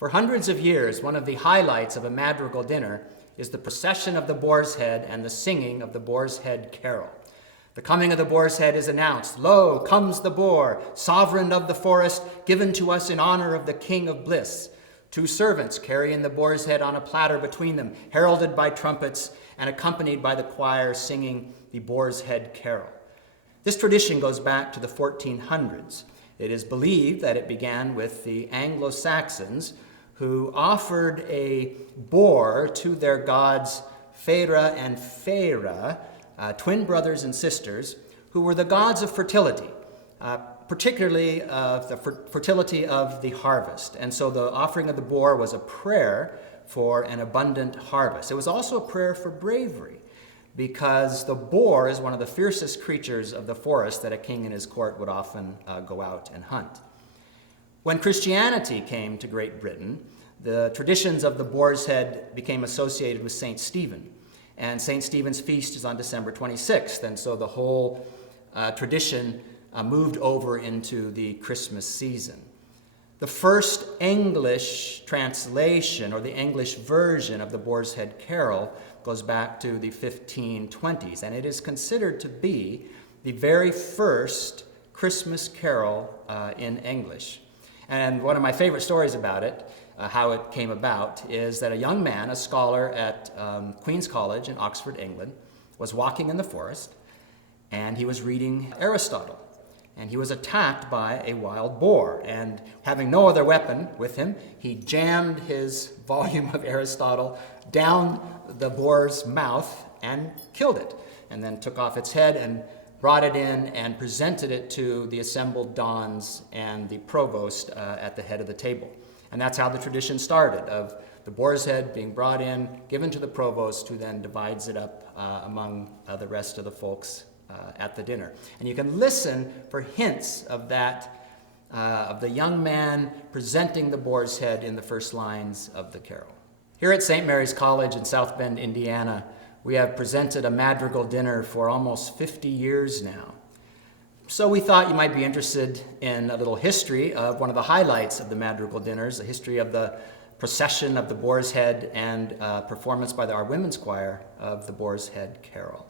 For hundreds of years, one of the highlights of a madrigal dinner is the procession of the Boar's Head and the singing of the Boar's Head carol. The coming of the Boar's Head is announced. Lo, comes the boar, sovereign of the forest, given to us in honor of the King of Bliss. Two servants carrying the Boar's Head on a platter between them, heralded by trumpets and accompanied by the choir singing the Boar's Head carol. This tradition goes back to the 1400s. It is believed that it began with the Anglo-Saxons, who offered a boar to their gods Fera and Fera, twin brothers and sisters, who were the gods of fertility, particularly of the fertility of the harvest. And so the offering of the boar was a prayer for an abundant harvest. It was also a prayer for bravery, because the boar is one of the fiercest creatures of the forest that a king and his court would often go out and hunt. When Christianity came to Great Britain, the traditions of the Boar's Head became associated with St. Stephen. And St. Stephen's feast is on December 26th, and so the whole tradition moved over into the Christmas season. The first English translation, or the English version of the Boar's Head Carol, goes back to the 1520s, and it is considered to be the very first Christmas carol in English. And one of my favorite stories about it, how it came about, is that a young man, a scholar at Queen's College in Oxford, England, was walking in the forest, and he was reading Aristotle. And he was attacked by a wild boar, and having no other weapon with him, he jammed his volume of Aristotle down the boar's mouth and killed it, and then took off its head and brought it in and presented it to the assembled dons and the provost at the head of the table. And that's how the tradition started, of the boar's head being brought in, given to the provost, who then divides it up among the rest of the folks at the dinner. And you can listen for hints of that, of the young man presenting the boar's head in the first lines of the carol. Here at St. Mary's College in South Bend, Indiana, we have presented a madrigal dinner for almost 50 years now. So we thought you might be interested in a little history of one of the highlights of the madrigal dinners, the history of the procession of the Boar's Head and performance by our women's choir of the Boar's Head Carol.